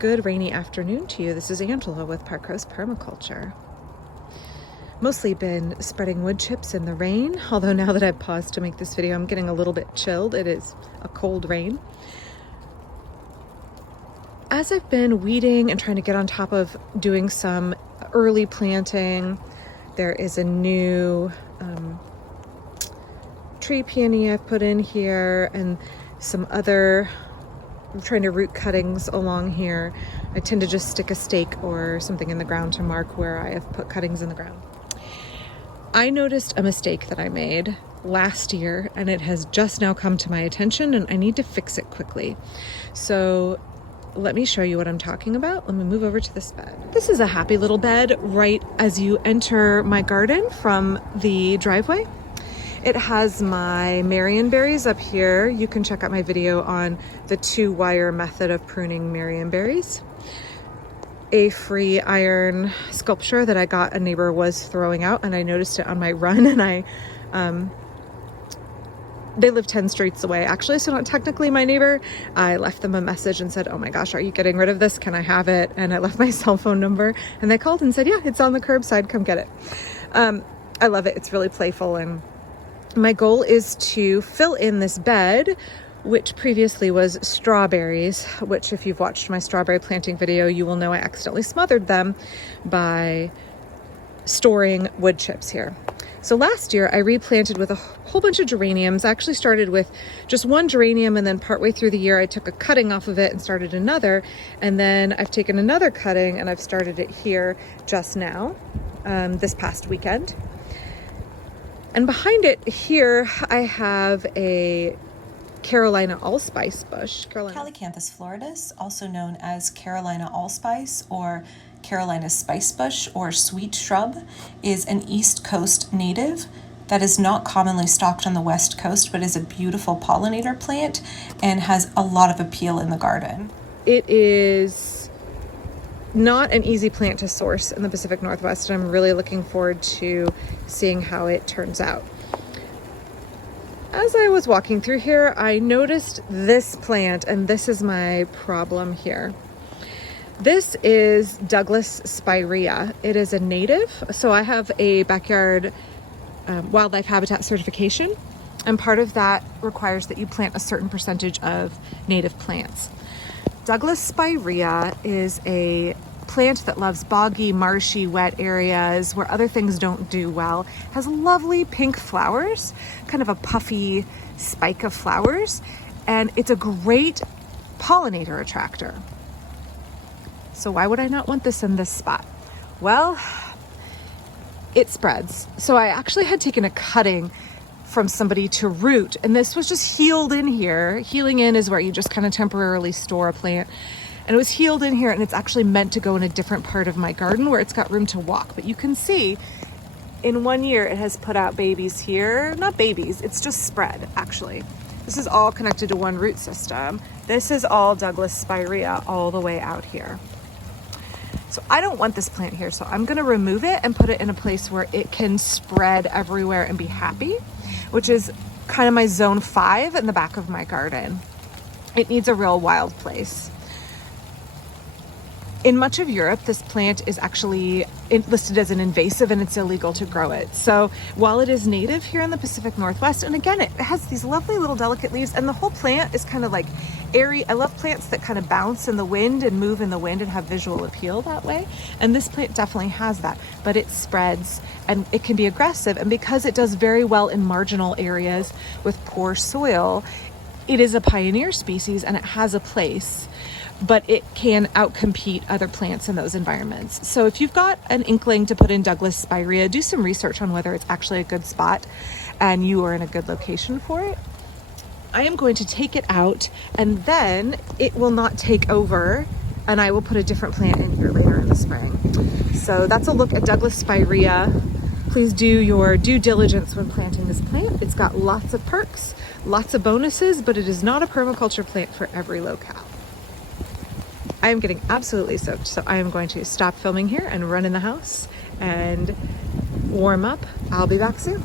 Good rainy afternoon to you. This is Angela with Parkrose Permaculture. Mostly been spreading wood chips in the rain, although now that I've paused to make this video, I'm getting a little bit chilled. It is a cold rain. As I've been weeding and trying to get on top of doing some early planting, there is a new tree peony I've put in here and some other trying to root cuttings along here. I tend to just stick a stake or something in the ground to mark where I have put cuttings in the ground. I noticed a mistake that I made last year and it has just now come to my attention and I need to fix it quickly. So let me show you what I'm talking about. Let me move over to this bed. This is a happy little bed right as you enter my garden from the driveway. It has my marionberries up here. You can check out my video on the 2-wire method of pruning marionberries. A free iron sculpture that I got, a neighbor was throwing out and I noticed it on my run and they live 10 streets away actually, so not technically my neighbor. I left them a message and said, oh my gosh, are you getting rid of this? Can I have it? And I left my cell phone number and they called and said, yeah, it's on the curbside, come get it. I love it. It's really playful, and my goal is to fill in this bed, which previously was strawberries, which if you've watched my strawberry planting video, you will know I accidentally smothered them by storing wood chips here. So last year I replanted with a whole bunch of geraniums. I actually started with just one geranium and then partway through the year I took a cutting off of it and started another. And then I've taken another cutting and I've started it here just now, this past weekend. And behind it here, I have a Carolina allspice bush. Calycanthus floridus, also known as Carolina allspice or Carolina spice bush or sweet shrub, is an East Coast native that is not commonly stocked on the West Coast, but is a beautiful pollinator plant and has a lot of appeal in the garden. It is not an easy plant to source in the Pacific Northwest, and I'm really looking forward to seeing how it turns out. As I was walking through here, I noticed this plant, and this is my problem here. This is Douglas Spirea. It is a native, so I have a backyard wildlife habitat certification, and part of that requires that you plant a certain percentage of native plants. Douglas Spirea is a plant that loves boggy, marshy, wet areas where other things don't do well. Has lovely pink flowers, kind of a puffy spike of flowers, and it's a great pollinator attractor. So why would I not want this in this spot? Well, it spreads. So I actually had taken a cutting from somebody to root, and this was just healed in here. Healing in is where you just kind of temporarily store a plant, and it was healed in here, and it's actually meant to go in a different part of my garden where it's got room to walk. But you can see in 1 year it has put out babies here. Not babies, it's just spread actually. This is all connected to one root system. This is all Douglas Spirea all the way out here. So I don't want this plant here, so I'm gonna remove it and put it in a place where it can spread everywhere and be happy, which is kind of my zone 5 in the back of my garden. It needs a real wild place. In much of Europe, this plant is actually listed as an invasive and it's illegal to grow it. So while it is native here in the Pacific Northwest, and again, it has these lovely little delicate leaves, and the whole plant is kind of like airy. I love plants that kind of bounce in the wind and move in the wind and have visual appeal that way. And this plant definitely has that, but it spreads and it can be aggressive. And because it does very well in marginal areas with poor soil, it is a pioneer species and it has a place, but it can outcompete other plants in those environments. So if you've got an inkling to put in Douglas Spirea, do some research on whether it's actually a good spot and you are in a good location for it. I am going to take it out and then it will not take over, and I will put a different plant in here later in the spring. So that's a look at Douglas Spirea. Please do your due diligence when planting this plant. It's got lots of perks, lots of bonuses, but it is not a permaculture plant for every locale. I am getting absolutely soaked, so I am going to stop filming here and run in the house and warm up. I'll be back soon.